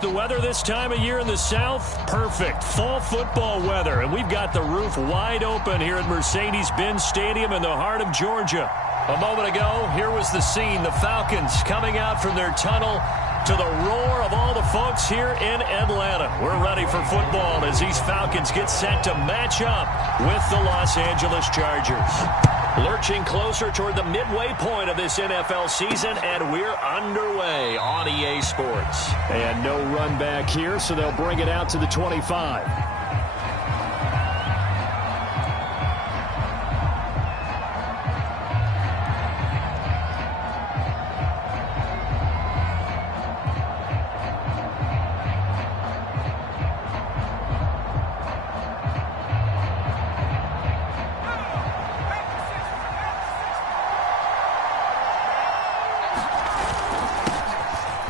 The weather this time of year in the South, perfect. Fall football weather, and we've got the roof wide open here at Mercedes-Benz Stadium in the heart of Georgia. A moment ago, here was the scene. The Falcons coming out from their tunnel to the roar of all the folks here in Atlanta. We're ready for football as these Falcons get set to match up with the Los Angeles Chargers. Lurching closer toward the midway point of this NFL season, and we're underway on EA Sports. And no run back here, so they'll bring it out to the 25.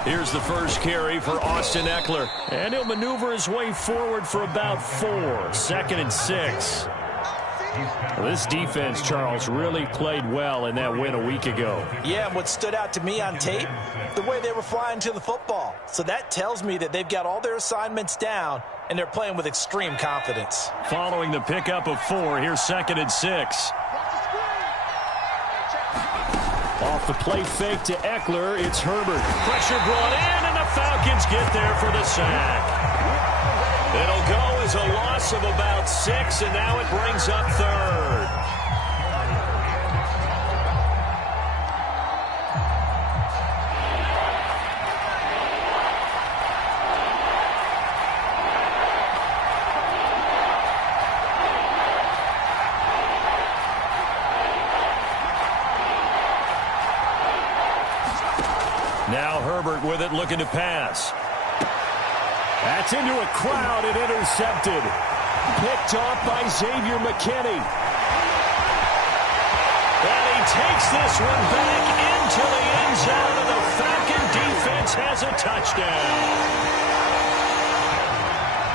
Here's the first carry for Austin Eckler. And he'll maneuver his way forward for about 4. 2nd and 6. This defense, Charles, really played well in that win a week ago. Yeah, and what stood out to me on tape, the way they were flying to the football. So that tells me that they've got all their assignments down, and they're playing with extreme confidence. Following the pickup of 4, here's 2nd and 6. Off the play fake to Eckler, it's Herbert. Pressure brought in, and the Falcons get there for the sack. It'll go as a loss of about 6, and now it brings up 3rd. Now Herbert with it, looking to pass. That's into a crowd and intercepted. Picked off by Xavier McKinney. And he takes this one back into the end zone, and the Falcon defense has a touchdown.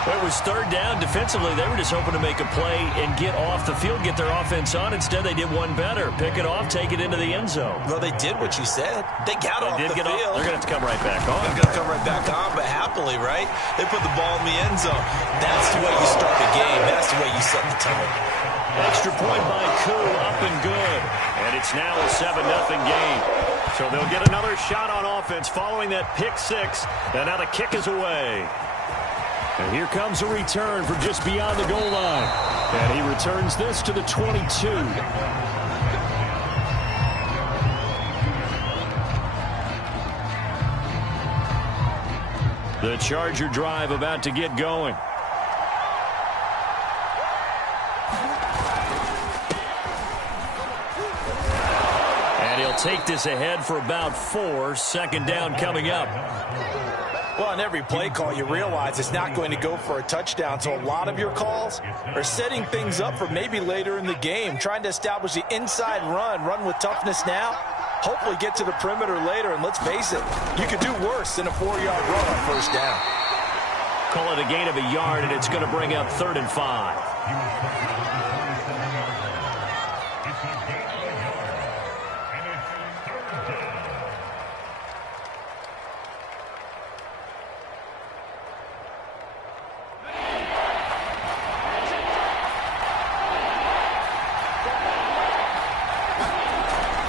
It was 3rd down. Defensively, they were just hoping to make a play and get off the field, get their offense on. Instead, they did one better. Pick it off, take it into the end zone. Well, they did what you said. They got off the field. They're going to have to come right back on. They're going to come right back on, but happily, right? They put the ball in the end zone. That's the way you start the game. That's the way you set the tone. Extra point by Koo, up and good. And it's now a 7-0 game. So they'll get another shot on offense following that pick 6. And now the kick is away. And here comes a return from just beyond the goal line. And he returns this to the 22. The Charger drive about to get going. And he'll take this ahead for about 4. 2nd down coming up. Well, on every play call, you realize it's not going to go for a touchdown. So a lot of your calls are setting things up for maybe later in the game, trying to establish the inside run with toughness now, hopefully get to the perimeter later. And let's face it, you could do worse than a 4-yard run on 1st down. Call it a gain of 1 yard, and it's going to bring up 3rd and 5.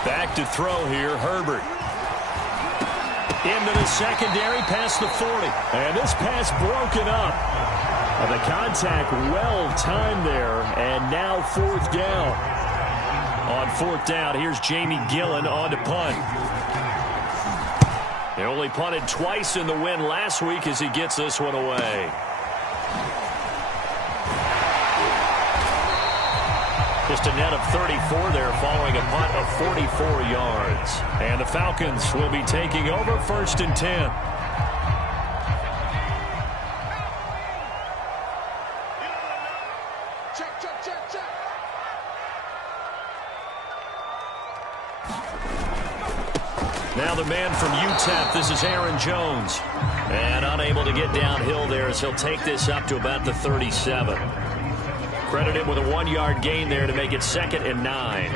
Back to throw here, Herbert. Into the secondary, past the 40. And this pass broken up. And the contact well timed there, and now 4th down. On 4th down, here's Jamie Gillen on to punt. He only punted twice in the win last week as he gets this one away. Just a net of 34 there following a punt of 44 yards. And the Falcons will be taking over 1st and 10. Now the man from UTEP, this is Aaron Jones. And unable to get downhill there as he'll take this up to about the 37. Credit him with a 1-yard gain there to make it 2nd and 9.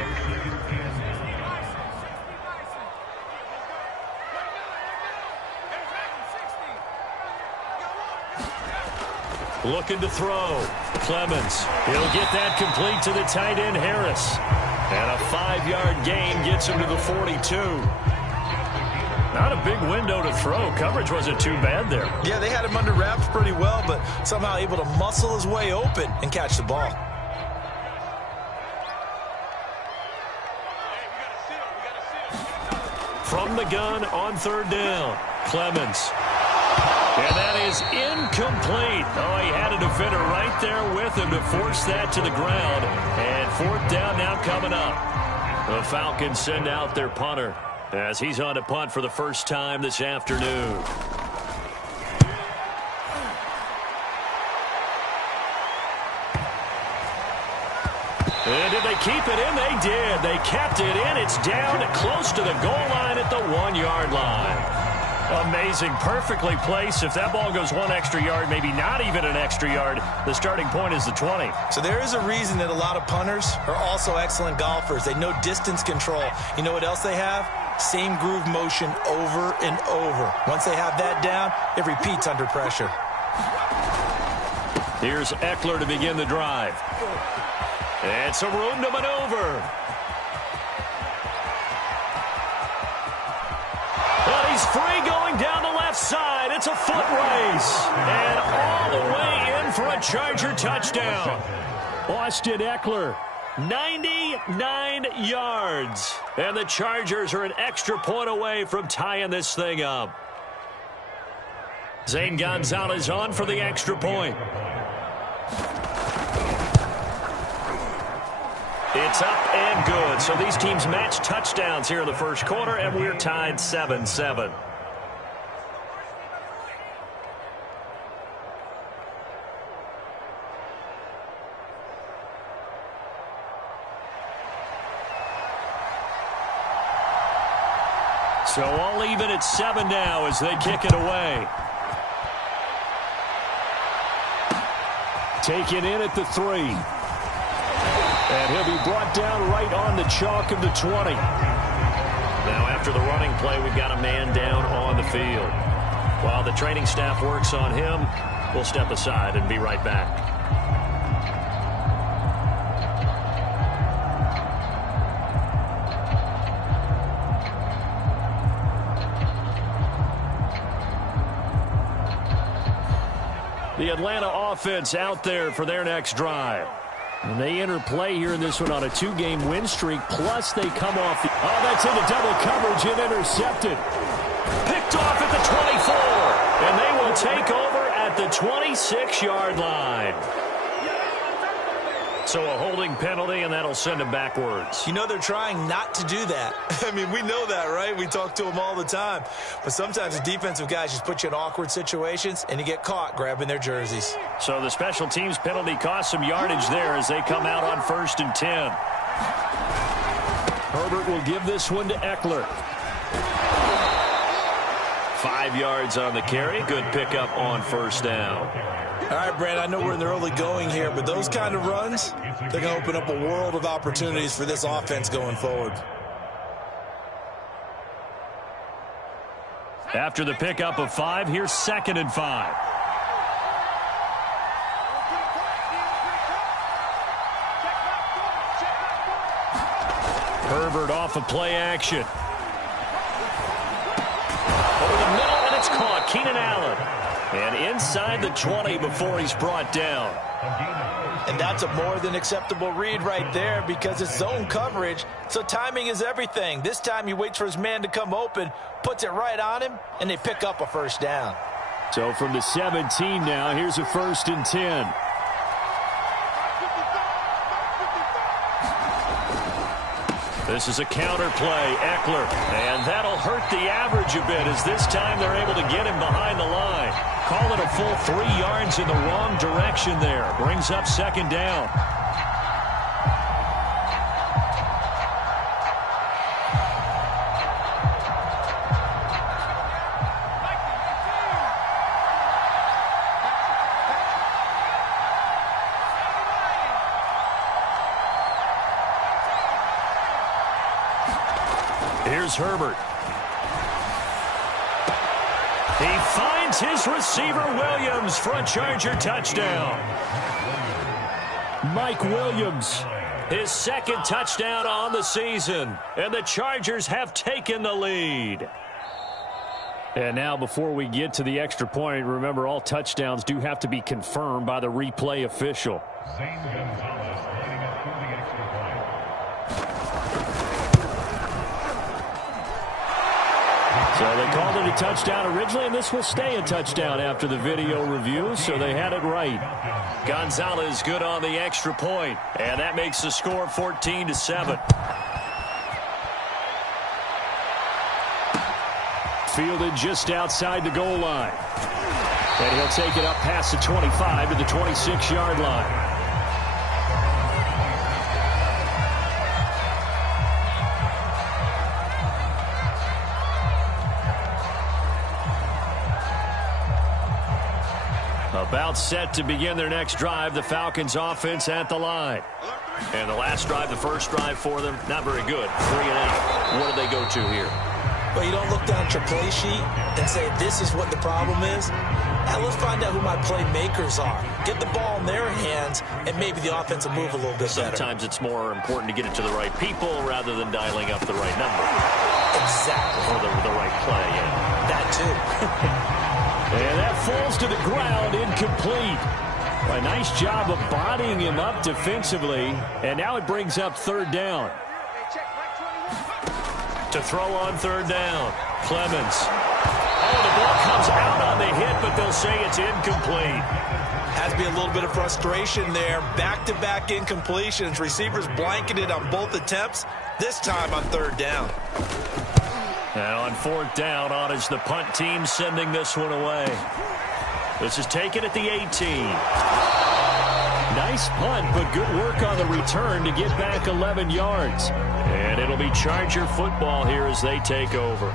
Looking to throw. Clemens. He'll get that complete to the tight end, Harris. And a 5-yard gain gets him to the 42. Not a big window to throw. Coverage wasn't too bad there. Yeah, they had him under wraps pretty well, but somehow able to muscle his way open and catch the ball. From the gun on 3rd down. Clemens. And that is incomplete. Oh, he had a defender right there with him to force that to the ground. And 4th down now coming up. The Falcons send out their punter as he's on to punt for the first time this afternoon. And did they keep it in? They did. They kept it in. It's down close to the goal line at the 1-yard line. Amazing. Perfectly placed. If that ball goes 1 extra yard, maybe not even an extra yard, the starting point is the 20. So there is a reason that a lot of punters are also excellent golfers. They know distance control. You know what else they have? Same groove motion over and over. Once they have that down, it repeats under pressure. Here's Eckler to begin the drive. It's a room to maneuver. But he's free going down the left side. It's a foot race. And all the way in for a Charger touchdown. Austin Eckler, 99 yards. And the Chargers are an extra point away from tying this thing up. Zane Gonzalez on for the extra point. It's up and good. So these teams match touchdowns here in the first quarter, and we're tied 7-7. So all even at 7 now as they kick it away. Taken in at the 3. And he'll be brought down right on the chalk of the 20. Now after the running play, we've got a man down on the field. While the training staff works on him, we'll step aside and be right back. The Atlanta offense out there for their next drive. And they enter play here in this one on a 2-game win streak, plus they come off the... Oh, that's into double coverage and intercepted. Picked off at the 24. And they will take over at the 26-yard line. So a holding penalty, and that'll send him backwards. You know they're trying not to do that. I mean, we know that, right? We talk to them all the time. But sometimes the defensive guys just put you in awkward situations, and you get caught grabbing their jerseys. So the special teams penalty cost some yardage there as they come out on 1st and 10. Herbert will give this one to Eckler. 5 yards on the carry. Good pickup on 1st down. All right, Brad, I know we're in the early going here, but those kind of runs, they're going to open up a world of opportunities for this offense going forward. After the pickup of 5, here's 2nd and 5. Herbert off of play action. Over the middle, and it's caught. Keenan Allen. And inside the 20 before he's brought down. And that's a more than acceptable read right there because it's zone coverage, so timing is everything. This time he waits for his man to come open, puts it right on him, and they pick up a 1st down. So from the 17 now, here's a 1st and 10. This is a counter play, Eckler, and that'll hurt the average a bit as this time they're able to get him behind the line. Call it a full 3 yards in the wrong direction there. Brings up 2nd down. Here's Herbert. He finds his receiver, Williams, for a Charger touchdown. Mike Williams. His second touchdown on the season, and the Chargers have taken the lead. And now before we get to the extra point, remember all touchdowns do have to be confirmed by the replay official. So they called it a touchdown originally, and this will stay a touchdown after the video review, so they had it right. Gonzalez good on the extra point, and that makes the score 14-7. Fielded just outside the goal line. And he'll take it up past the 25 to the 26-yard line. About set to begin their next drive, the Falcons offense at the line. And the last drive, the first drive for them, not very good. 3 and out. What do they go to here? Well, you don't look down at your play sheet and say, this is what the problem is. Now let's find out who my playmakers are. Get the ball in their hands, and maybe the offense will move a little bit better. Sometimes it's more important to get it to the right people rather than dialing up the right number. Exactly. Or the right play, yeah. That too. And that falls to the ground, incomplete. A nice job of bodying him up defensively, and now it brings up third down. To throw on third down, Clemens. Oh, the ball comes out on the hit, but they'll say it's incomplete. Has to be a little bit of frustration there. Back-to-back incompletions. Receivers blanketed on both attempts, this time on third down. And on fourth down, on is the punt team sending this one away. This is taken at the 18. Nice punt, but good work on the return to get back 11 yards. And it'll be Charger football here as they take over.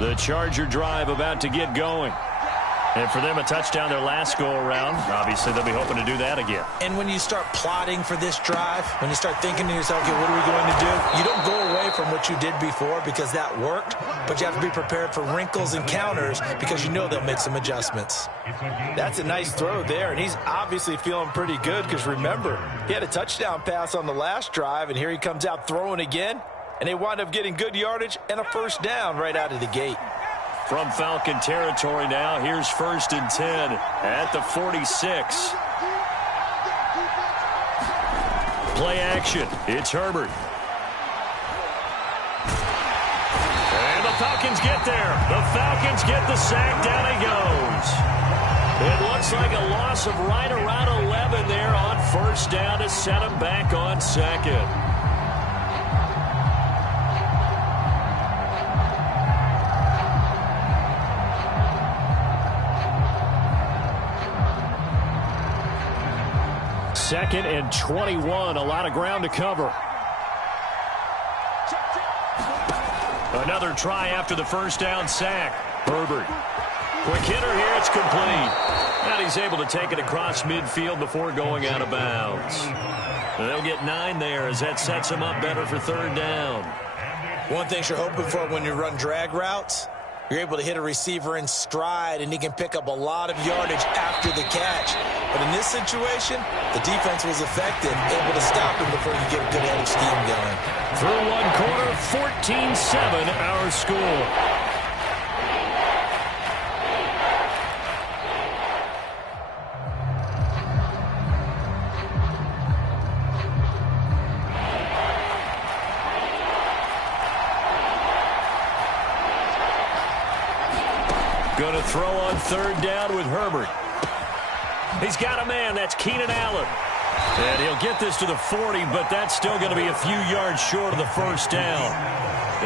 The Charger drive about to get going. And for them, a touchdown their last go-around. Obviously, they'll be hoping to do that again. And when you start plotting for this drive, when you start thinking to yourself, okay, what are we going to do? You don't go away from what you did before because that worked, but you have to be prepared for wrinkles and counters because you know they'll make some adjustments. That's a nice throw there, and he's obviously feeling pretty good because, remember, he had a touchdown pass on the last drive, and here he comes out throwing again, and they wind up getting good yardage and a first down right out of the gate. From Falcon territory now, here's 1st and 10 at the 46. Play action. It's Herbert. And the Falcons get there. The Falcons get the sack. Down he goes. It looks like a loss of right around 11 there on first down to set him back on second. Second and 21, a lot of ground to cover. Another try after the first down sack. Herbert. Quick hitter here, it's complete. And he's able to take it across midfield before going out of bounds. They'll get 9 there as that sets him up better for third down. One thing you're hoping for when you run drag routes, you're able to hit a receiver in stride, and he can pick up a lot of yardage after the catch. But in this situation, the defense was effective, able to stop him before you get a good head of steam going. Through one quarter, 14-7 our score. Going to throw on third down with Herbert. He's got a man. That's Keenan Allen. And he'll get this to the 40, but that's still going to be a few yards short of the first down.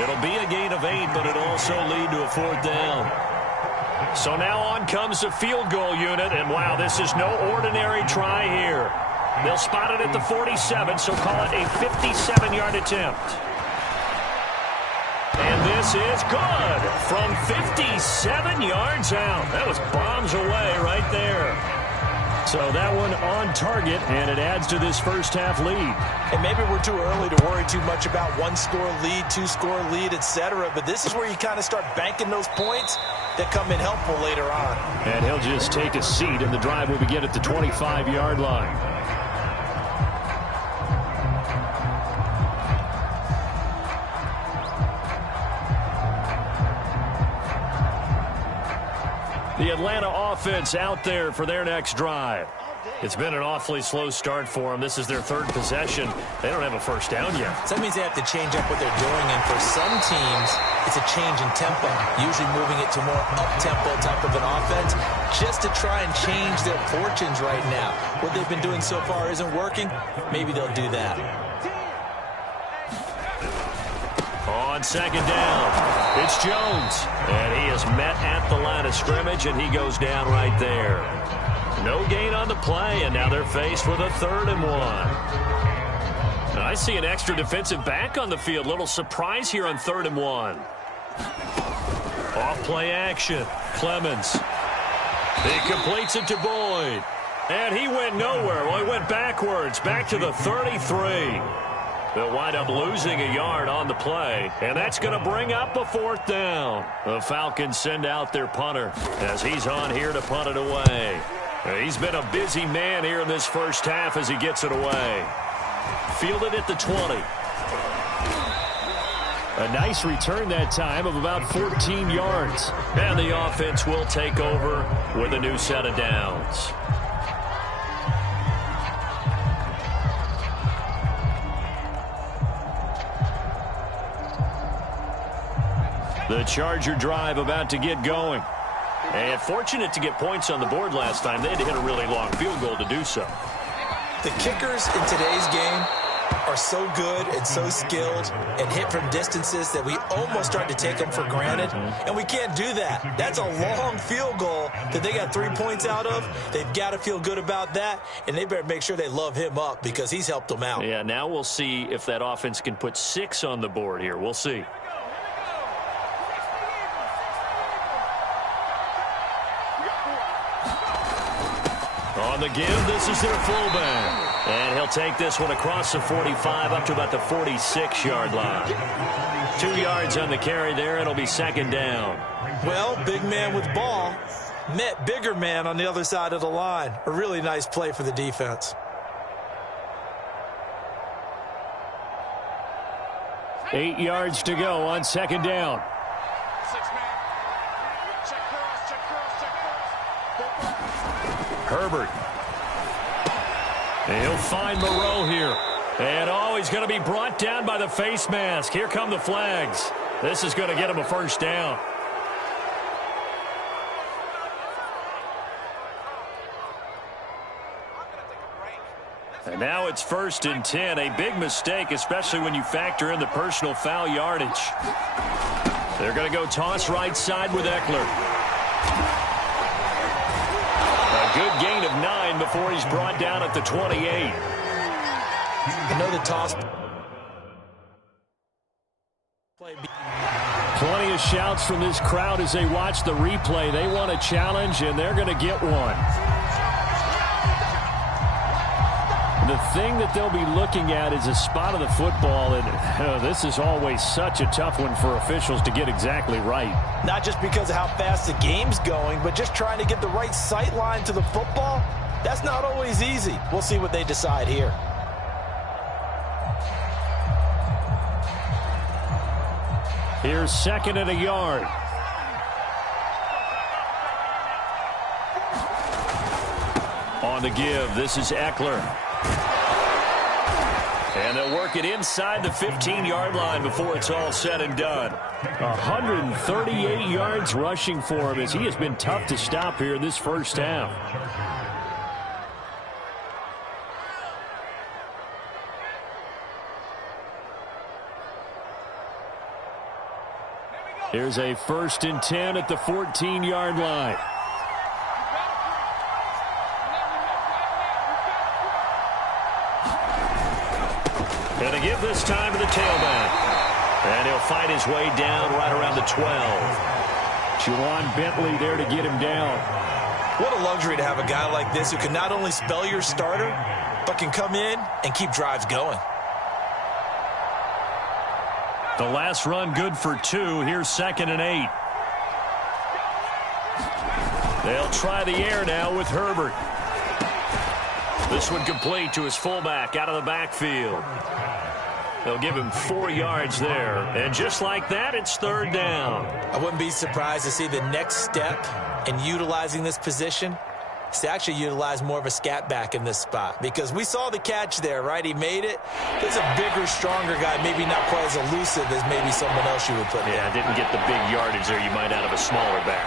It'll be a gain of 8, but it'll also lead to a fourth down. So now on comes the field goal unit, and wow, this is no ordinary try here. They'll spot it at the 47, so call it a 57-yard attempt. And this is good from 57 yards out. That was bombs away right there. So that one on target, and it adds to this first half lead. And maybe we're too early to worry too much about one-score lead, two-score lead, etc. But this is where you kind of start banking those points that come in helpful later on. And he'll just take a seat, and the drive will begin at the 25-yard line. The Atlanta offense out there for their next drive. It's been an awfully slow start for them. This is their third possession. They don't have a first down yet. So that means they have to change up what they're doing, and for some teams, it's a change in tempo, usually moving it to more up-tempo type of an offense, just to try and change their fortunes right now. What they've been doing so far isn't working. Maybe they'll do that. On second down, it's Jones. And he is met at the line of scrimmage, and he goes down right there. No gain on the play, and now they're faced with a 3rd and 1. I see an extra defensive back on the field. Little surprise here on 3rd and 1. Off play action. Clemens. He completes it to Boyd. And he went nowhere. Well, he went backwards, back to the 33. They'll wind up losing a yard on the play, and that's going to bring up a 4th down. The Falcons send out their punter as he's on here to punt it away. He's been a busy man here in this first half as he gets it away. Fielded at the 20. A nice return that time of about 14 yards. And the offense will take over with a new set of downs. The Charger drive about to get going. And fortunate to get points on the board last time. They had to hit a really long field goal to do so. The kickers in today's game are so good and so skilled and hit from distances that we almost start to take them for granted. And we can't do that. That's a long field goal that they got 3 points out of. They've got to feel good about that, and they better make sure they love him up because he's helped them out. Yeah, now we'll see if that offense can put 6 on the board here. We'll see. On the give, this is their fullback. And he'll take this one across the 45 up to about the 46-yard line. 2 yards on the carry there. It'll be second down. Well, big man with ball met bigger man on the other side of the line. A really nice play for the defense. 8 yards to go on second down. Herbert. And he'll find Moreau here. And he's going to be brought down by the face mask. Here come the flags. This is going to get him a first down. And now it's 1st and 10. A big mistake, especially when you factor in the personal foul yardage. They're going to go toss right side with Eckler. A good gain of 9 before he's brought down at the 28. I know the toss. Plenty of shouts from this crowd as they watch the replay. They want a challenge, and they're going to get one. The thing that they'll be looking at is a spot of the football, and this is always such a tough one for officials to get exactly right. Not just because of how fast the game's going, but just trying to get the right sight line to the football. That's not always easy. We'll see what they decide here. Here's 2nd and a yard. On the give, this is Eckler. And they'll work it inside the 15-yard line before it's all said and done. 138 yards rushing for him as he has been tough to stop here in this first half. Here's a 1st and 10 at the 14-yard line. Going to give this time to the tailback. And he'll fight his way down right around the 12. Juwan Bentley there to get him down. What a luxury to have a guy like this who can not only spell your starter, but can come in and keep drives going. The last run good for 2. Here's 2nd and 8. They'll try the air now with Herbert. This one complete to his fullback out of the backfield. They'll give him 4 yards there. And just like that, it's 3rd down. I wouldn't be surprised to see the next step in utilizing this position is to actually utilize more of a scat back in this spot. Because we saw the catch there, right? He made it. He's a bigger, stronger guy, maybe not quite as elusive as maybe someone else you would put in. Yeah, didn't get the big yardage there you might out of a smaller back.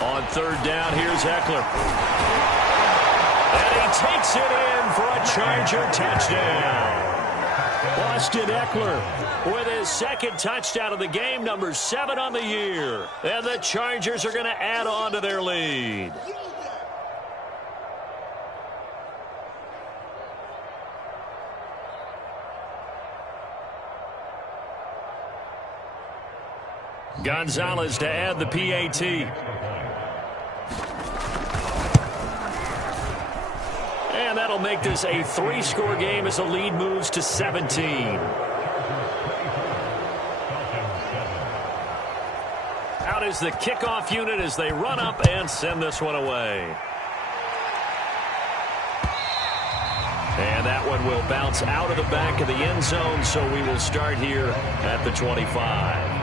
On 3rd down, here's Eckler. And he takes it in for a Charger touchdown. Austin Eckler with his 2nd touchdown of the game, number 7 on the year. And the Chargers are going to add on to their lead. Gonzalez to add the PAT. And that'll make this a 3-score game as the lead moves to 17. Out is the kickoff unit as they run up and send this one away. And that one will bounce out of the back of the end zone, so we will start here at the 25.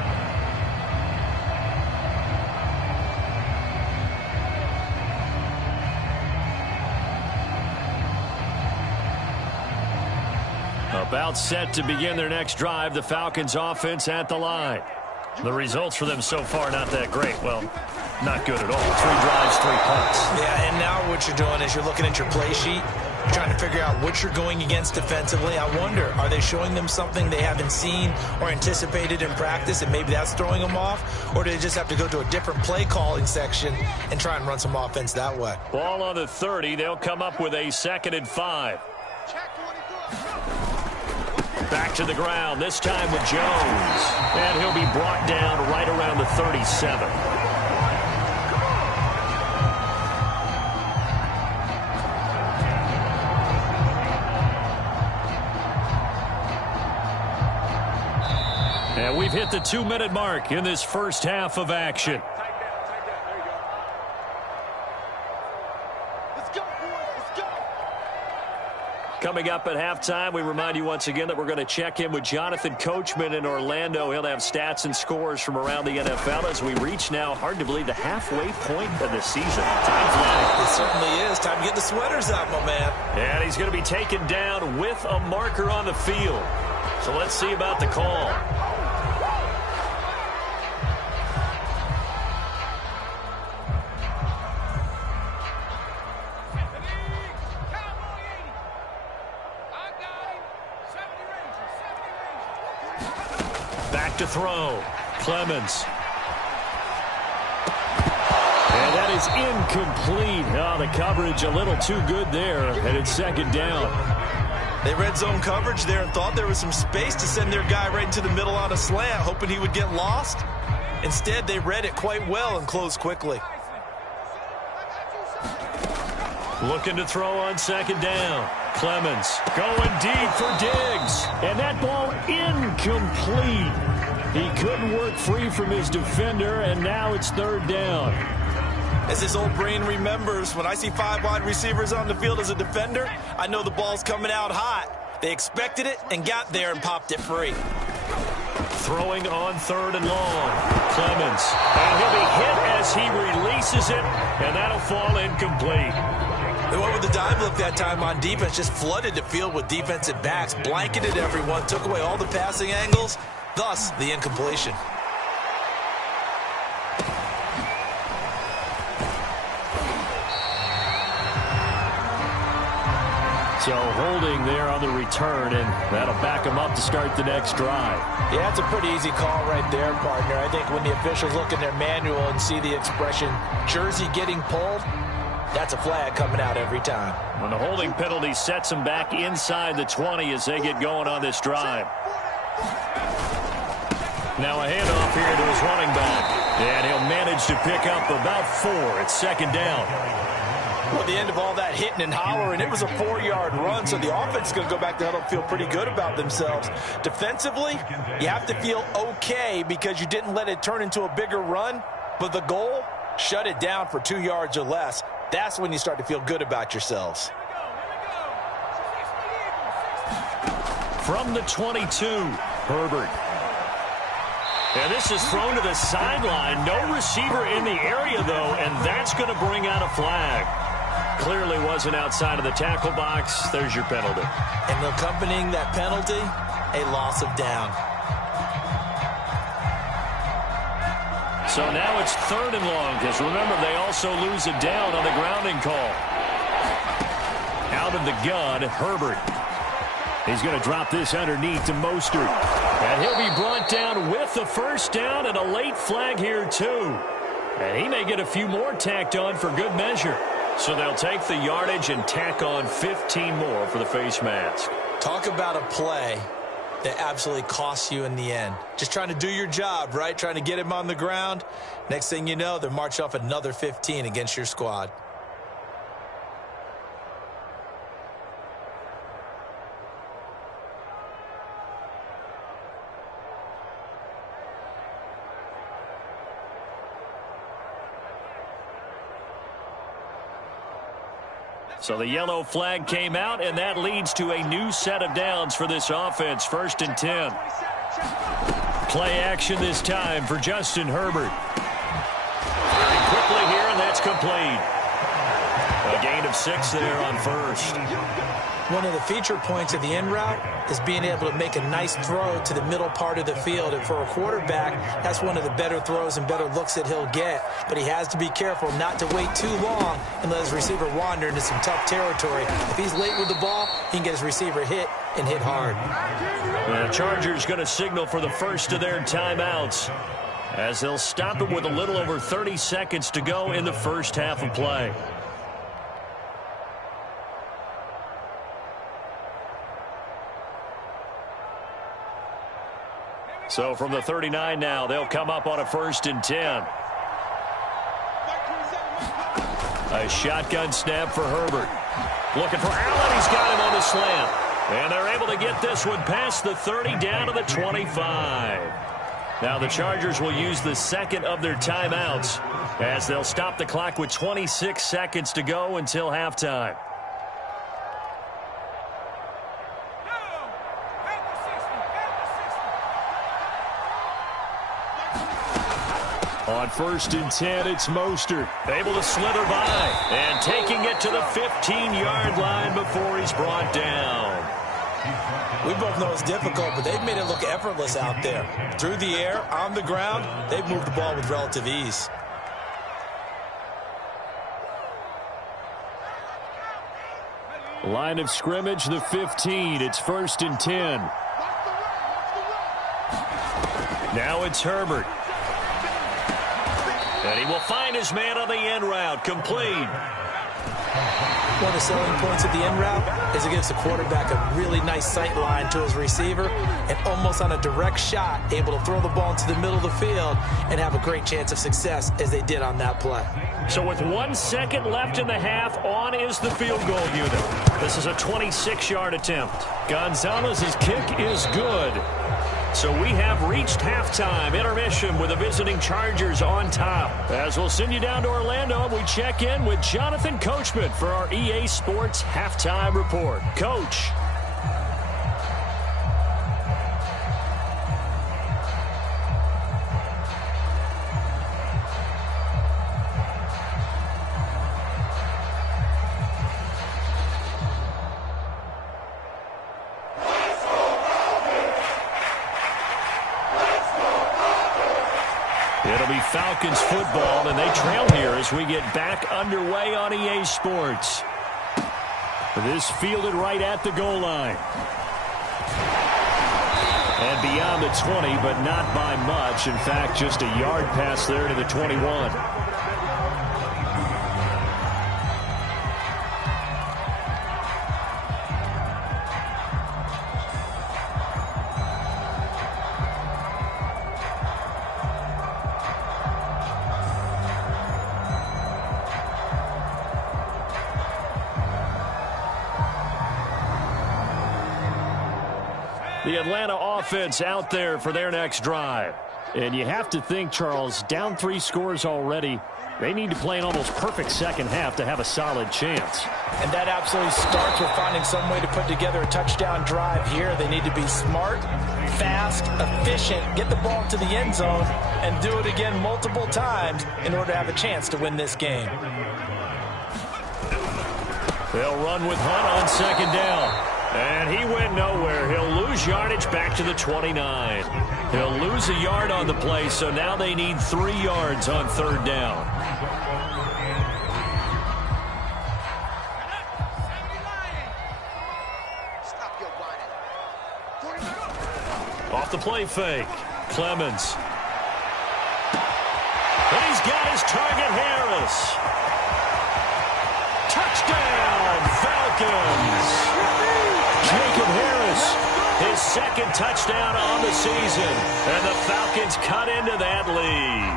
About set to begin their next drive, the Falcons offense at the line. The results for them so far not that great. Well, not good at all. 3 drives, 3 punts. Yeah, and now what you're doing is you're looking at your play sheet. You're trying to figure out what you're going against defensively. I wonder, are they showing them something they haven't seen or anticipated in practice, and maybe that's throwing them off? Or do they just have to go to a different play calling section and try and run some offense that way? Ball on the 30. They'll come up with a 2nd and 5. Back to the ground, this time with Jones. And he'll be brought down right around the 37. We've hit the 2-minute mark in this first half of action. Coming up at halftime, we remind you once again that we're going to check in with Jonathan Coachman in Orlando. He'll have stats and scores from around the NFL as we reach now, hard to believe, the halfway point of the season. Time flies. It certainly is. Time to get the sweaters out, my man. And he's going to be taken down with a marker on the field. So let's see about the call. Back to throw. Clemens. And that is incomplete. Oh, the coverage a little too good there, and it's second down. They read zone coverage there and thought there was some space to send their guy right into the middle on a slant, hoping he would get lost. Instead, they read it quite well and closed quickly. Looking to throw on second down. Clemens going deep for Diggs. And that ball incomplete. He couldn't work free from his defender, and now it's third down. As his old brain remembers, when I see 5 wide receivers on the field as a defender, I know the ball's coming out hot. They expected it and got there and popped it free. Throwing on third and long. Clemens. And he'll be hit as he releases it, and that'll fall incomplete. They went with the dime look that time on defense, just flooded the field with defensive backs, blanketed everyone, took away all the passing angles, thus the incompletion. So holding there on the return, and that'll back him up to start the next drive. Yeah, it's a pretty easy call right there, partner. I think when the officials look in their manual and see the expression jersey getting pulled, that's a flag coming out every time. When the holding penalty sets him back inside the 20 as they get going on this drive. Now a handoff here to his running back. And he'll manage to pick up about 4. It's second down. Well, at the end of all that hitting and hollering, it was a 4-yard run, so the offense is going to go back to huddle and feel pretty good about themselves. Defensively, you have to feel okay because you didn't let it turn into a bigger run, but the goal, shut it down for 2 yards or less. That's when you start to feel good about yourselves. From the 22, Herbert. And this is thrown to the sideline. No receiver in the area, though, and that's going to bring out a flag. Clearly wasn't outside of the tackle box. There's your penalty. And accompanying that penalty, a loss of down. So now it's third and long, because remember, they also lose a down on the grounding call. Out of the gun, Herbert. He's going to drop this underneath to Mostert. And he'll be brought down with the first down and a late flag here, too. And he may get a few more tacked on for good measure. So they'll take the yardage and tack on 15 more for the face mask. Talk about a play that absolutely costs you in the end. Just trying to do your job, right? Trying to get him on the ground. Next thing you know, they're marching off another 15 against your squad. So the yellow flag came out, and that leads to a new set of downs for this offense. 1st and 10. Play action this time for Justin Herbert. Very quickly here, and that's complete. A gain of 6 there on first. One of the feature points of the in route is being able to make a nice throw to the middle part of the field. And for a quarterback, that's one of the better throws and better looks that he'll get. But he has to be careful not to wait too long and let his receiver wander into some tough territory. If he's late with the ball, he can get his receiver hit and hit hard. The Chargers going to signal for the first of their timeouts as they'll stop it with a little over 30 seconds to go in the first half of play. So from the 39 now, they'll come up on a 1st and 10. A shotgun snap for Herbert. Looking for Allen. He's got him on the slant. And they're able to get this one past the 30 down to the 25. Now the Chargers will use the second of their timeouts as they'll stop the clock with 26 seconds to go until halftime. On 1st and 10, it's Mostert. Able to slither by and taking it to the 15-yard line before he's brought down. We both know it's difficult, but they've made it look effortless out there. Through the air, on the ground, they've moved the ball with relative ease. Line of scrimmage, the 15. It's 1st and 10. Now it's Herbert. And he will find his man on the end route, complete. One of the selling points of the end route is it gives the quarterback a really nice sight line to his receiver and almost on a direct shot able to throw the ball into the middle of the field and have a great chance of success as they did on that play. So with 1 second left in the half, on is the field goal unit. This is a 26-yard attempt. Gonzalez's kick is good. So we have reached halftime intermission with the visiting Chargers on top. As we'll send you down to Orlando, we check in with Jonathan Coachman for our EA Sports Halftime Report. Coach. It'll be Falcons football, and they trail here as we get back underway on EA Sports. This fielded right at the goal line. And beyond the 20, but not by much. In fact, just a yard pass there to the 21. The Atlanta offense out there for their next drive. And you have to think, Charles, down 3 scores already. They need to play an almost perfect second half to have a solid chance. And that absolutely starts with finding some way to put together a touchdown drive here. They need to be smart, fast, efficient, get the ball to the end zone, and do it again multiple times in order to have a chance to win this game. They'll run with Hunt on second down. And he went nowhere. He'll lose yardage back to the 29. He'll lose a yard on the play, so now they need 3 yards on third down. Off the play fake. Clemens. And he's got his target, Harris. Touchdown, Falcons. Jacob Harris, his second touchdown on the season. And the Falcons cut into that lead.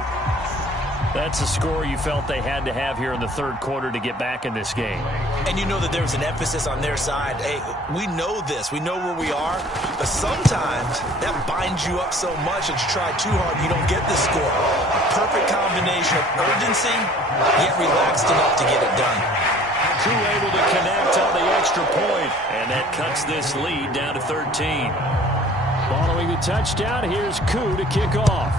That's a score you felt they had to have here in the third quarter to get back in this game. And you know that there was an emphasis on their side. Hey, we know this. We know where we are. But sometimes that binds you up so much that you try too hard and you don't get the score. A perfect combination of urgency, yet relaxed enough to get it done. Koo able to connect on the extra point, and that cuts this lead down to 13. Following the touchdown, here's Koo to kick off.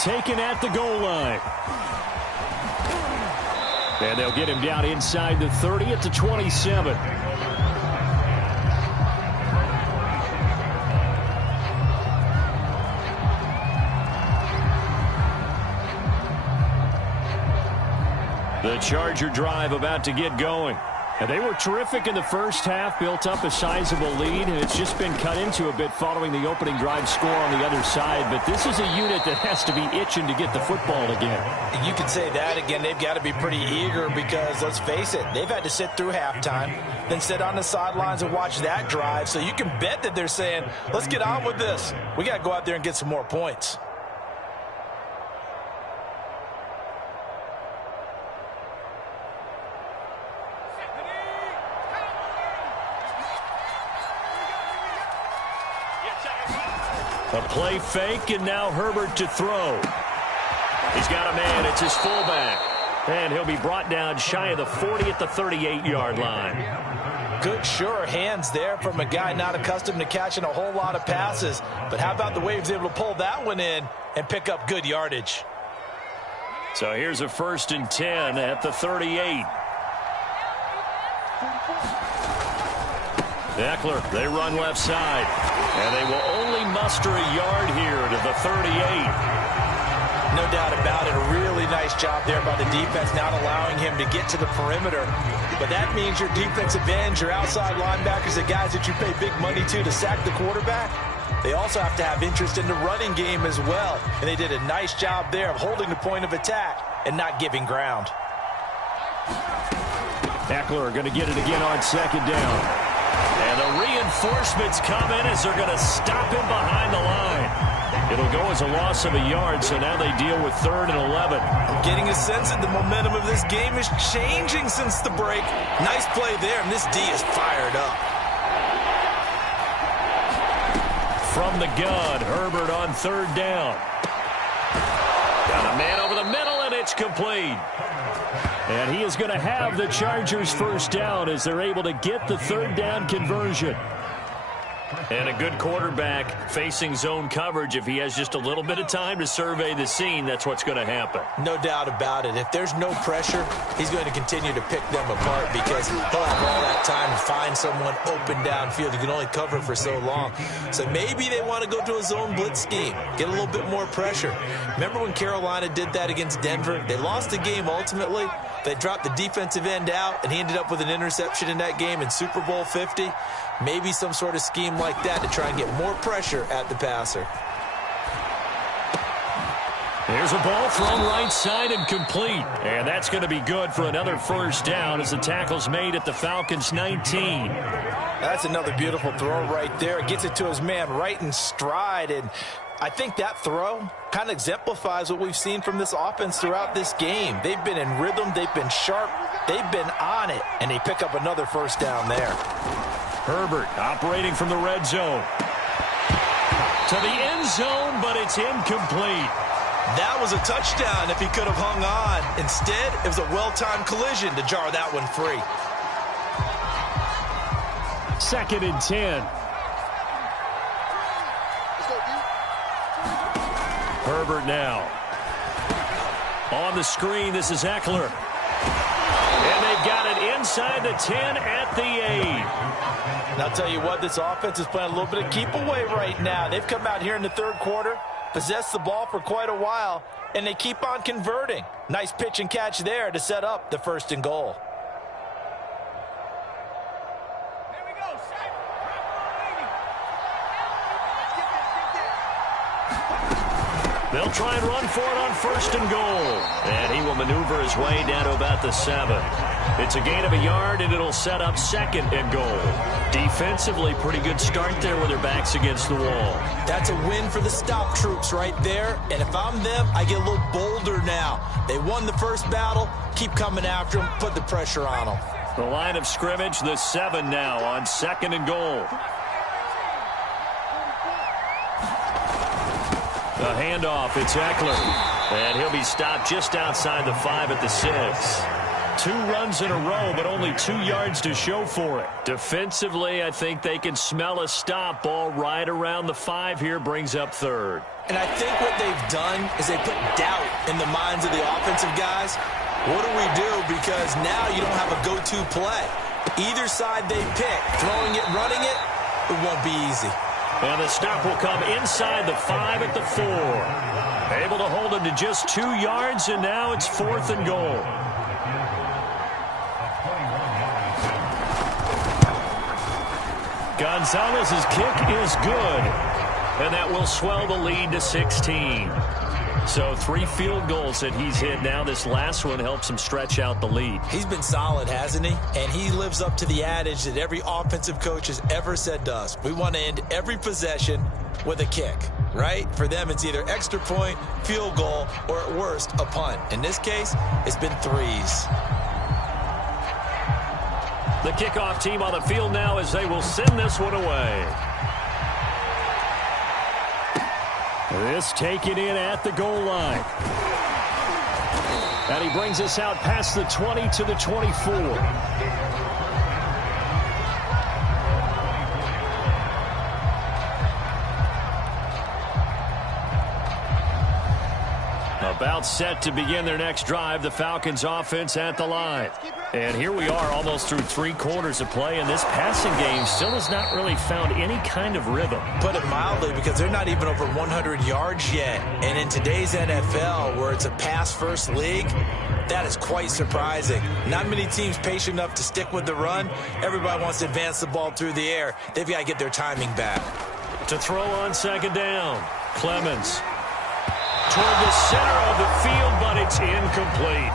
Taken at the goal line. And they'll get him down inside the 30 at the 27. The Charger drive about to get going. And they were terrific in the first half, built up a sizable lead, and it's just been cut into a bit following the opening drive score on the other side. But this is a unit that has to be itching to get the football again. You could say that again. They've got to be pretty eager because, let's face it, they've had to sit through halftime, then sit on the sidelines and watch that drive. So you can bet that they're saying, let's get on with this. We got to go out there and get some more points. A play fake, and now Herbert to throw. He's got a man. It's his fullback. And he'll be brought down shy of the 40 at the 38-yard line. Good, sure hands there from a guy not accustomed to catching a whole lot of passes. But how about the way he was able to pull that one in and pick up good yardage? So here's a 1st and 10 at the 38. Eckler, they run left side. And they will only muster a yard here to the 38. No doubt about it. A really nice job there by the defense, not allowing him to get to the perimeter. But that means your defensive ends, your outside linebackers, the guys that you pay big money to sack the quarterback, they also have to have interest in the running game as well. And they did a nice job there of holding the point of attack and not giving ground. Eckler going to get it again on 2nd down. And the reinforcements come in as they're going to stop him behind the line. It'll go as a loss of a yard, so now they deal with 3rd and 11. I'm getting a sense that the momentum of this game is changing since the break. Nice play there, and this D is fired up. From the gun, Herbert on 3rd down. Got a man over the middle, and it's complete. And he is going to have the Chargers' 1st down as they're able to get the 3rd down conversion. And a good quarterback facing zone coverage. If he has just a little bit of time to survey the scene, that's what's going to happen. No doubt about it. If there's no pressure, he's going to continue to pick them apart because he'll have all that time to find someone open downfield. You can only cover for so long. So maybe they want to go to a zone blitz scheme, get a little bit more pressure. Remember when Carolina did that against Denver? They lost the game ultimately. They dropped the defensive end out, and he ended up with an interception in that game in Super Bowl 50. Maybe some sort of scheme like that to try and get more pressure at the passer. There's a ball thrown right side and complete. And that's going to be good for another 1st down as the tackle's made at the Falcons' 19. That's another beautiful throw right there. It gets it to his man right in stride. And I think that throw kind of exemplifies what we've seen from this offense throughout this game. They've been in rhythm. They've been sharp. They've been on it. And they pick up another 1st down there. Herbert operating from the red zone. To the end zone, but it's incomplete. That was a touchdown if he could have hung on. Instead, it was a well-timed collision to jar that one free. 2nd and 10. Herbert now. On the screen, this is Eckler. And they've got it inside the 10 at the 8. And I'll tell you what, this offense is playing a little bit of keep away right now. They've come out here in the 3rd quarter, possessed the ball for quite a while, and they keep on converting. Nice pitch and catch there to set up the 1st and goal. They'll try and run for it on 1st and goal. And he will maneuver his way down to about the 7. It's a gain of a yard, and it'll set up 2nd and goal. Defensively, pretty good start there with their backs against the wall. That's a win for the stop troops right there. And if I'm them, I get a little bolder now. They won the 1st battle. Keep coming after them. Put the pressure on them. The line of scrimmage, the 7 now on 2nd and goal. The handoff, it's Eckler. And he'll be stopped just outside the 5 at the 6. 2 runs in a row, but only 2 yards to show for it. Defensively, I think they can smell a stop. Ball right around the 5 here, brings up 3rd. And I think what they've done is they put doubt in the minds of the offensive guys. What do we do? Because now you don't have a go-to play. Either side they pick, throwing it, running it, it won't be easy. And the stop will come inside the 5 at the 4. Able to hold him to just 2 yards, and now it's 4th and goal. Gonzalez's kick is good, and that will swell the lead to 16. So 3 field goals that he's hit now. This last one helps him stretch out the lead. He's been solid, hasn't he? And he lives up to the adage that every offensive coach has ever said to us. We want to end every possession with a kick, right? For them, it's either extra point, field goal, or at worst, a punt. In this case, it's been 3s. The kickoff team on the field now as they will send this one away. This taken in at the goal line. And he brings us out past the 20 to the 24. About set to begin their next drive, the Falcons offense at the line. And here we are almost through 3 quarters of play, and this passing game still has not really found any kind of rhythm. Put it mildly, because they're not even over 100 yards yet. And in today's NFL, where it's a pass-first league, that is quite surprising. Not many teams patient enough to stick with the run. Everybody wants to advance the ball through the air. They've got to get their timing back. To throw on second down, Clemens. Toward the center of the field, but it's incomplete.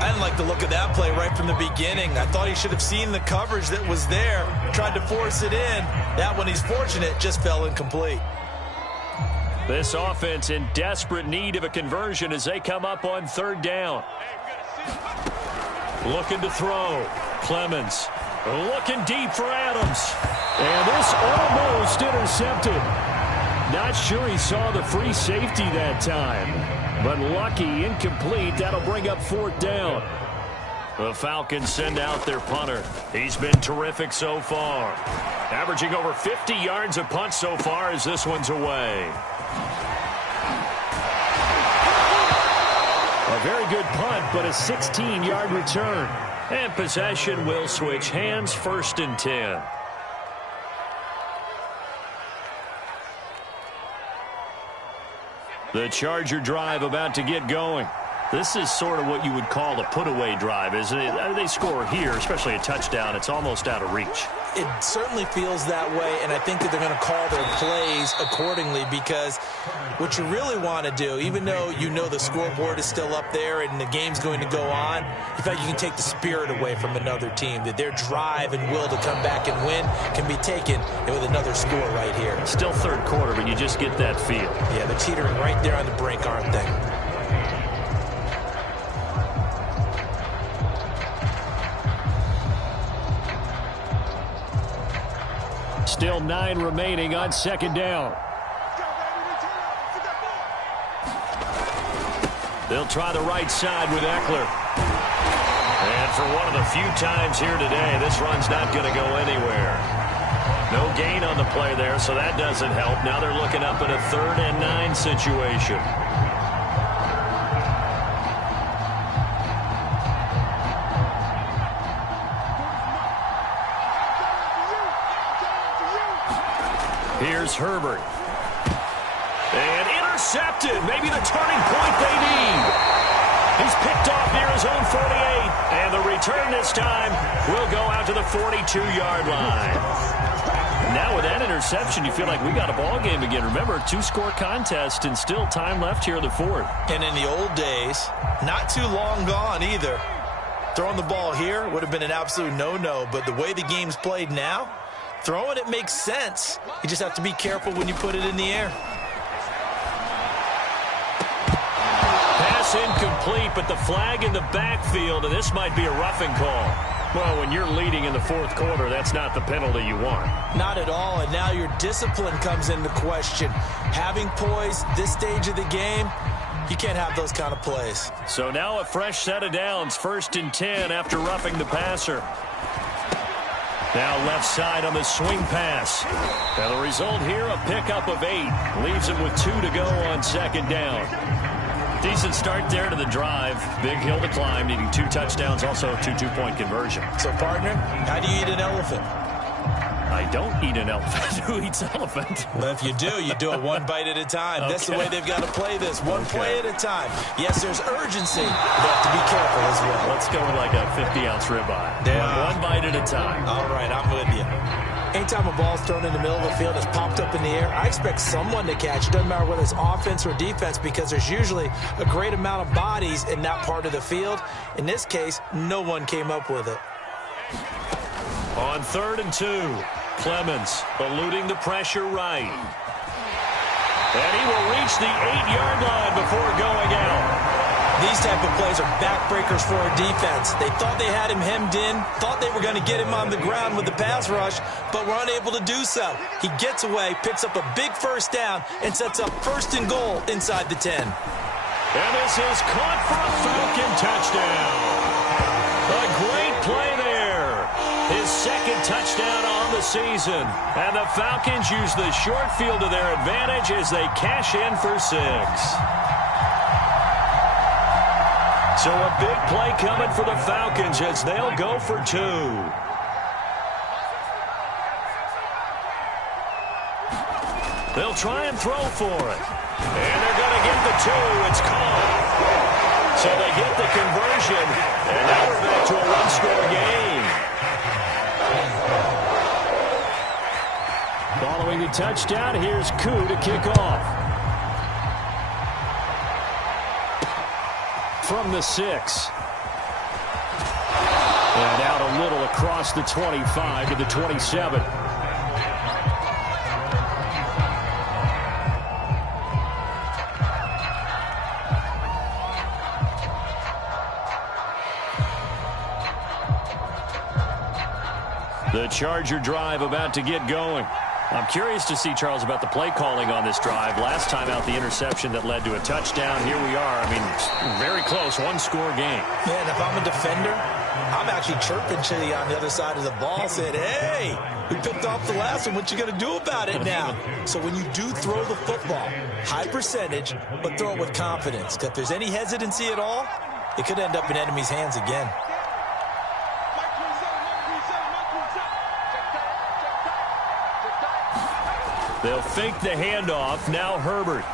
I didn't like the look of that play right from the beginning. I thought he should have seen the coverage that was there, tried to force it in. That one, he's fortunate, just fell incomplete. This offense in desperate need of a conversion as they come up on third down. Looking to throw. Clemens looking deep for Adams. And this almost intercepted. Not sure he saw the free safety that time. But lucky, incomplete. That'll bring up fourth down. The Falcons send out their punter. He's been terrific so far. Averaging over 50 yards a punt so far as this one's away. A very good punt, but a 16-yard return. And possession will switch hands, 1st and 10. The Charger drive about to get going. This is sort of what you would call a put-away drive, isn't it? They score here, especially a touchdown. It's almost out of reach. It certainly feels that way, and I think that they're going to call their plays accordingly, because what you really want to do, even though you know the scoreboard is still up there and the game's going to go on, in fact, you can take the spirit away from another team, that their drive and will to come back and win can be taken with another score right here. Still third quarter, but you just get that feel. Yeah, they're teetering right there on the brink, aren't they? Still 9 remaining on second down. They'll try the right side with Eckler. And for one of the few times here today, this run's not going to go anywhere. No gain on the play there, so that doesn't help. Now they're looking up at a 3rd and 9 situation. Here's Herbert. And intercepted. Maybe the turning point they need. He's picked off near his own 48. And the return this time will go out to the 42-yard line. Now with that interception, you feel like we got a ball game again. Remember, 2-score contest and still time left here in the 4th. And in the old days, not too long gone either. Throwing the ball here would have been an absolute no-no. But the way the game's played now, throwing it makes sense. You just have to be careful when you put it in the air. Pass incomplete, but the flag in the backfield, and this might be a roughing call. Well, when you're leading in the 4th quarter, that's not the penalty you want. Not at all, and now your discipline comes into question. Having poise this stage of the game, you can't have those kind of plays. So now a fresh set of downs, 1st and 10 after roughing the passer. Now left side on the swing pass. And the result here, a pickup of 8. Leaves him with 2 to go on second down. Decent start there to the drive. Big hill to climb, needing 2 touchdowns, also a 2-2-point conversion. So, partner, how do you eat an elephant? I don't eat an elephant. Who eats elephant? Well, if you do it one bite at a time. Okay. That's the way they've got to play this, one play at a time. Yes, there's urgency. They have to be careful as well. Let's go with like a 50-ounce ribeye. Yeah. One bite at a time. All right, I'm with you. Anytime a ball's thrown in the middle of the field, it's popped up in the air, I expect someone to catch. It doesn't matter whether it's offense or defense, because there's usually a great amount of bodies in that part of the field. In this case, no one came up with it. On 3rd and 2, Clemens eluding the pressure right. And he will reach the 8-yard line before going out. These type of plays are backbreakers for our defense. They thought they had him hemmed in, thought they were going to get him on the ground with the pass rush, but were unable to do so. He gets away, picks up a big first down, and sets up 1st and goal inside the 10. And this is caught for a Falcon touchdown. A great play there. His 2nd touchdown on the season. And the Falcons use the short field to their advantage as they cash in for 6. So a big play coming for the Falcons as they'll go for 2. They'll try and throw for it. And they're going to get the 2. It's caught. So they get the conversion. And now we're back to a 1-score game. Following the touchdown, here's Koo to kick off. From the 6. And out a little across the 25 to the 27. The Charger drive about to get going. I'm curious to see, Charles, about the play calling on this drive. Last time out, the interception that led to a touchdown. Here we are. I mean, very close, 1-score game. Yeah, and if I'm a defender, I'm actually chirping Chitty on the other side of the ball, saying, hey, we picked off the last one. What you going to do about it now? So when you do throw the football, high percentage, but throw it with confidence. Because if there's any hesitancy at all, it could end up in enemy's hands again. They'll fake the handoff. Now Herbert.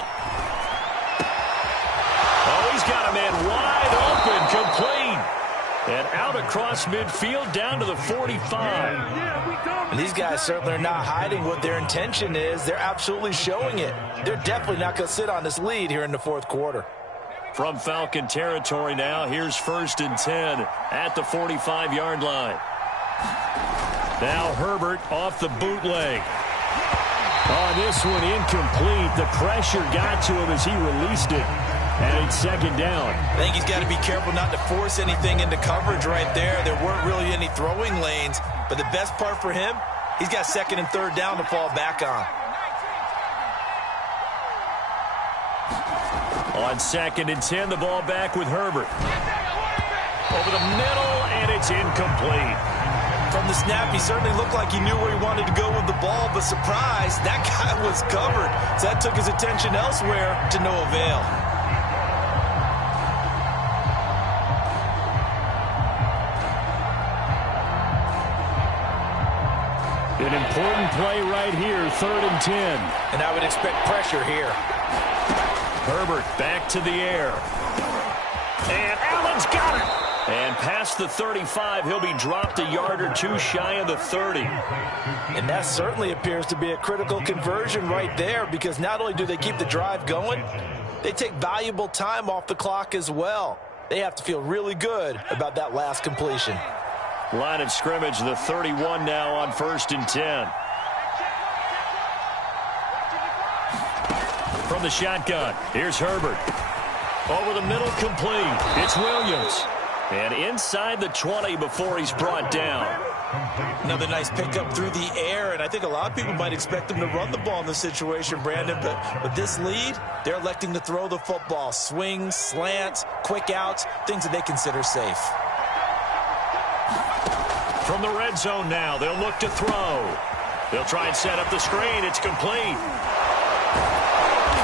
Oh, he's got a man wide open, complete. And out across midfield down to the 45. And these guys certainly are not hiding what their intention is. They're absolutely showing it. They're definitely not going to sit on this lead here in the 4th quarter. From Falcon territory now, here's 1st and 10 at the 45-yard line. Now Herbert off the bootleg. Oh, this one incomplete. The pressure got to him as he released it. And it's 2nd down. I think he's got to be careful not to force anything into coverage right there. There weren't really any throwing lanes. But the best part for him, he's got 2nd and 3rd down to fall back on. On 2nd and 10, the ball back with Herbert. Over the middle, and it's incomplete. From the snap, he certainly looked like he knew where he wanted to go with the ball, but surprise, that guy was covered. So that took his attention elsewhere to no avail. An important play right here, 3rd and 10. And I would expect pressure here. Herbert back to the air. And Allen's got it. And past the 35, he'll be dropped a yard or 2 shy of the 30. And that certainly appears to be a critical conversion right there, because not only do they keep the drive going, they take valuable time off the clock as well. They have to feel really good about that last completion. Line of scrimmage, the 31 now on 1st and 10. From the shotgun, here's Herbert. Over the middle, complete. It's Williams. And inside the 20 before he's brought down. Another nice pickup through the air, and I think a lot of people might expect him to run the ball in this situation, Brandon, but with this lead, they're electing to throw the football. Swings, slants, quick outs, things that they consider safe. From the red zone now, they'll look to throw. They'll try and set up the screen. It's complete.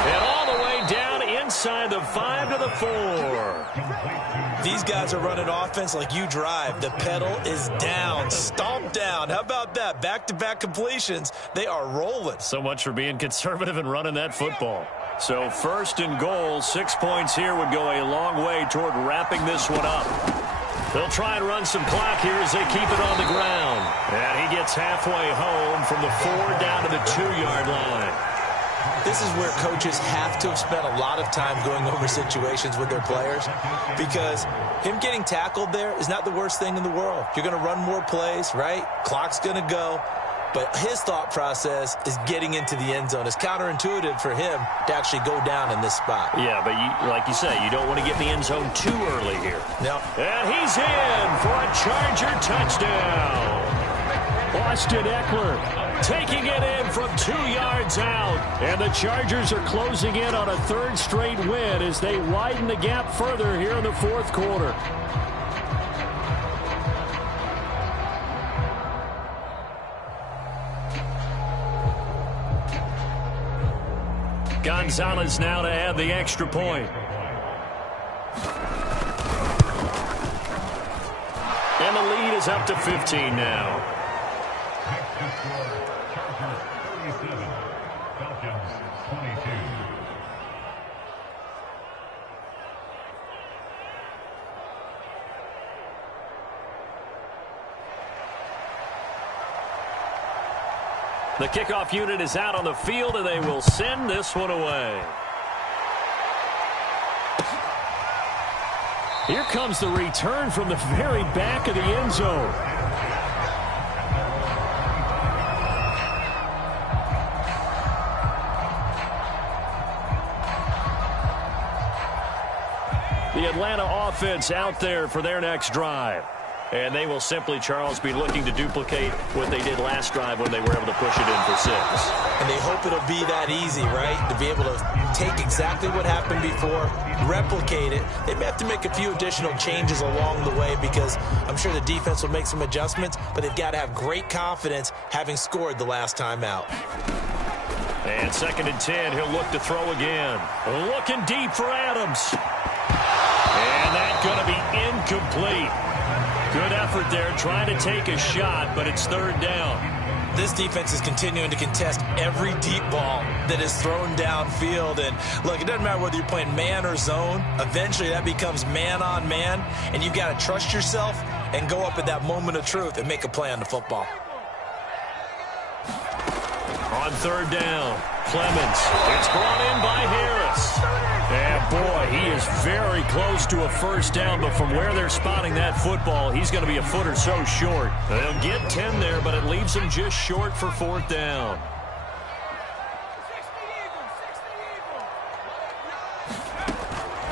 And all the way down inside the 5 to the 4. These guys are running offense like you drive. The pedal is down, stomped down. How about that? Back-to-back completions. They are rolling. So much for being conservative and running that football. So 1st and goal, 6 points here would go a long way toward wrapping this one up. They'll try and run some clock here as they keep it on the ground. And he gets halfway home from the 4 down to the 2-yard line. This is where coaches have to have spent a lot of time going over situations with their players, because him getting tackled there is not the worst thing in the world. You're going to run more plays, right? Clock's going to go. but his thought process is getting into the end zone. It's counterintuitive for him to actually go down in this spot. Yeah, but like you say, you don't want to get in the end zone too early here. No. And he's in for a Charger touchdown. Austin Eckler taking it in from 2 yards out. And the Chargers are closing in on a third straight win as they widen the gap further here in the fourth quarter. Gonzalez now to add the extra point. And the lead is up to 15 now. The kickoff unit is out on the field, and they will send this one away. Here comes the return from the very back of the end zone. The Atlanta offense out there for their next drive. And they will simply, Charles, be looking to duplicate what they did last drive when they were able to push it in for 6. And they hope it'll be that easy, right? To be able to take exactly what happened before, replicate it. They may have to make a few additional changes along the way because I'm sure the defense will make some adjustments, but they've got to have great confidence having scored the last time out. And 2nd and 10, he'll look to throw again. Looking deep for Adams. And that's going to be incomplete. Good effort there, trying to take a shot, but it's 3rd down. This defense is continuing to contest every deep ball that is thrown downfield. And, look, it doesn't matter whether you're playing man or zone. Eventually, that becomes man-on-man, and you've got to trust yourself and go up at that moment of truth and make a play on the football. On 3rd down, Clemens. It's brought in by Harris. And, boy, he is very close to a 1st down, but from where they're spotting that football, he's going to be a foot or so short. They'll get 10 there, but it leaves him just short for 4th down.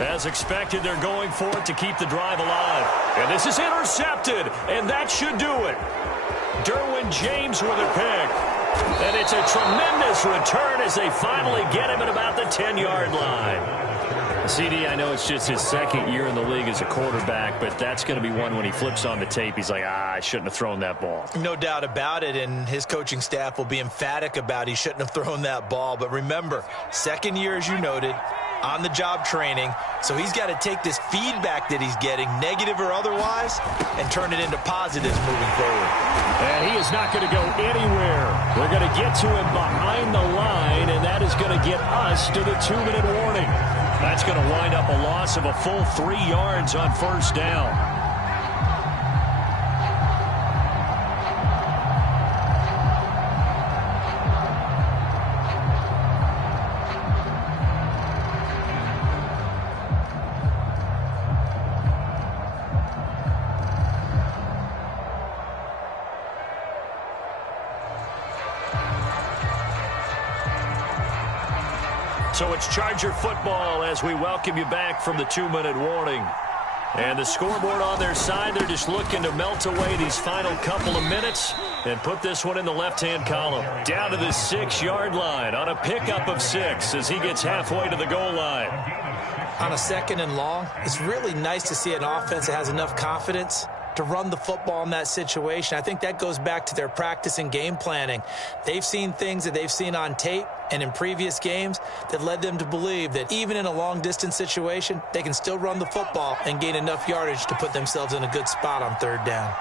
As expected, they're going for it to keep the drive alive. And this is intercepted, and that should do it. Derwin James with a pick. And it's a tremendous return as they finally get him at about the 10-yard line. CD, I know it's just his 2nd year in the league as a quarterback, but that's going to be one when he flips on the tape, he's like, I shouldn't have thrown that ball. No doubt about it, and his coaching staff will be emphatic about he shouldn't have thrown that ball. But remember, 2nd year, as you noted, on-the-job training, so he's got to take this feedback that he's getting, negative or otherwise, and turn it into positives moving forward. And he is not going to go anywhere. We're going to get to him behind the line, and that is going to get us to the 2-minute warning. That's going to wind up a loss of a full 3 yards on 1st down. So it's Charger football as we welcome you back from the 2-minute warning. And the scoreboard on their side, they're just looking to melt away these final couple of minutes and put this one in the left-hand column. Down to the 6-yard line on a pickup of 6 as he gets halfway to the goal line. On a 2nd and long, it's really nice to see an offense that has enough confidence to run the football in that situation. I think that goes back to their practice and game planning. They've seen things that they've seen on tape and in previous games that led them to believe that even in a long-distance situation, they can still run the football and gain enough yardage to put themselves in a good spot on 3rd down.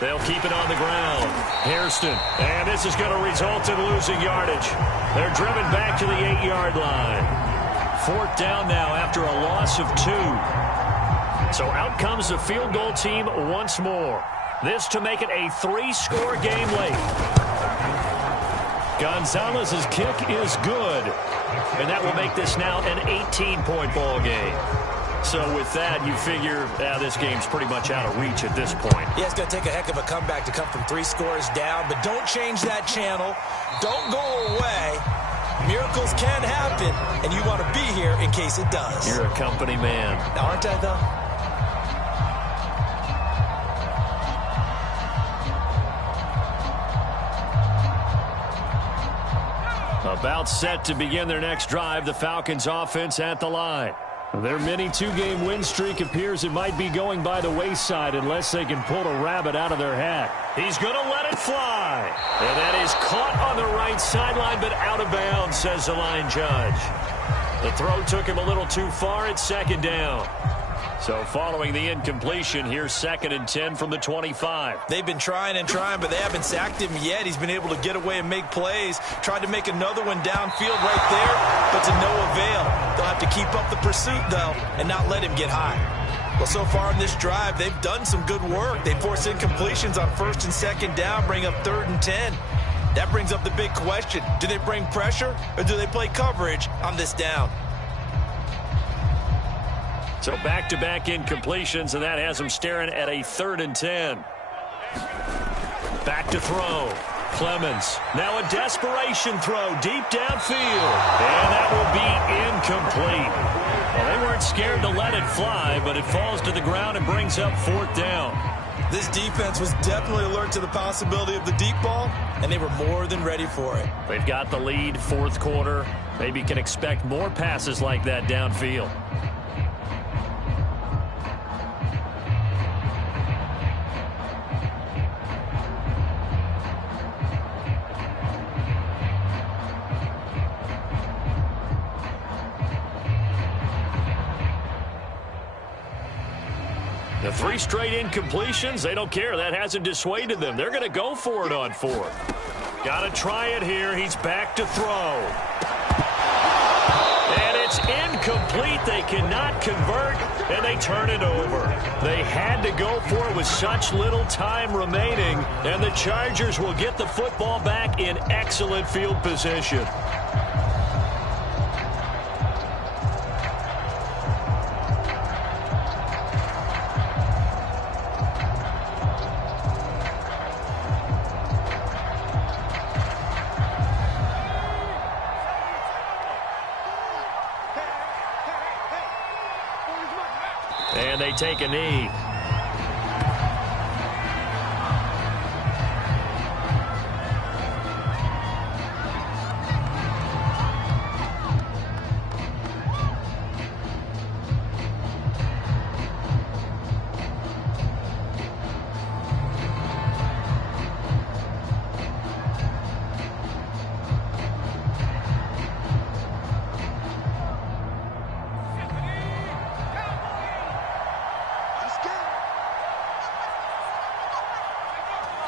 They'll keep it on the ground. Hairston. And this is going to result in losing yardage. They're driven back to the 8-yard line. 4th down now after a loss of 2. So out comes the field goal team once more. This to make it a 3-score game late. Gonzalez's kick is good. And that will make this now an 18-point ball game. So with that, you figure this game's pretty much out of reach at this point. Yeah, it's going to take a heck of a comeback to come from 3 scores down, but don't change that channel. Don't go away. Miracles can happen, and you want to be here in case it does. You're a company man. Aren't I, though? About set to begin their next drive, the Falcons offense at the line. Their mini 2-game win streak appears it might be going by the wayside unless they can pull a rabbit out of their hat. He's going to let it fly. And that is caught on the right sideline, but out of bounds, says the line judge. The throw took him a little too far at second down. So following the incompletion, here's 2nd and 10 from the 25. They've been trying and trying, but they haven't sacked him yet. He's been able to get away and make plays. Tried to make another one downfield right there, but to no avail. They'll have to keep up the pursuit, though, and not let him get high. Well, so far in this drive, they've done some good work. They force incompletions on 1st and 2nd down, bring up 3rd and 10. That brings up the big question. Do they bring pressure, or do they play coverage on this down? So back-to-back incompletions, and that has them staring at a 3rd and 10. Back to throw. Clemens. Now a desperation throw deep downfield. And that will be incomplete. Well, they weren't scared to let it fly, but it falls to the ground and brings up 4th down. This defense was definitely alert to the possibility of the deep ball, and they were more than ready for it. They've got the lead, 4th quarter. Maybe can expect more passes like that downfield. The 3 straight incompletions, they don't care. That hasn't dissuaded them. They're going to go for it on 4th. Got to try it here. He's back to throw. And it's incomplete. They cannot convert, and they turn it over. They had to go for it with such little time remaining, and the Chargers will get the football back in excellent field position. And they take a knee.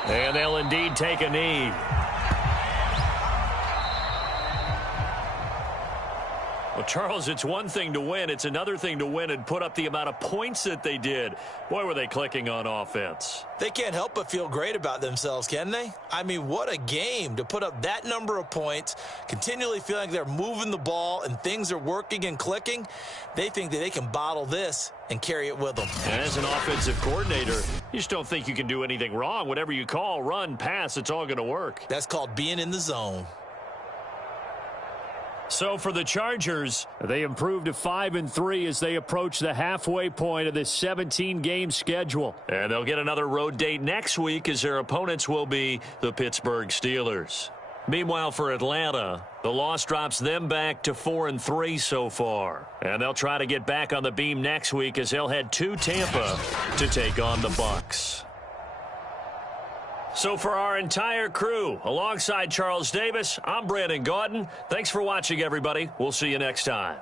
And they'll indeed take a knee. Well, Charles, it's one thing to win. It's another thing to win and put up the amount of points that they did. Boy, were they clicking on offense. They can't help but feel great about themselves, can they? I mean, what a game to put up that number of points, continually feeling like they're moving the ball and things are working and clicking. They think that they can bottle this and carry it with them. And as an offensive coordinator, you just don't think you can do anything wrong. Whatever you call, run, pass, it's all going to work. That's called being in the zone. So for the Chargers, they improved to 5-3 as they approach the halfway point of this 17-game schedule. And they'll get another road date next week as their opponents will be the Pittsburgh Steelers. Meanwhile, for Atlanta, the loss drops them back to 4-3 so far. And they'll try to get back on the beam next week as they'll head to Tampa to take on the Bucs. So for our entire crew, alongside Charles Davis, I'm Brandon Gaudin. Thanks for watching, everybody. We'll see you next time.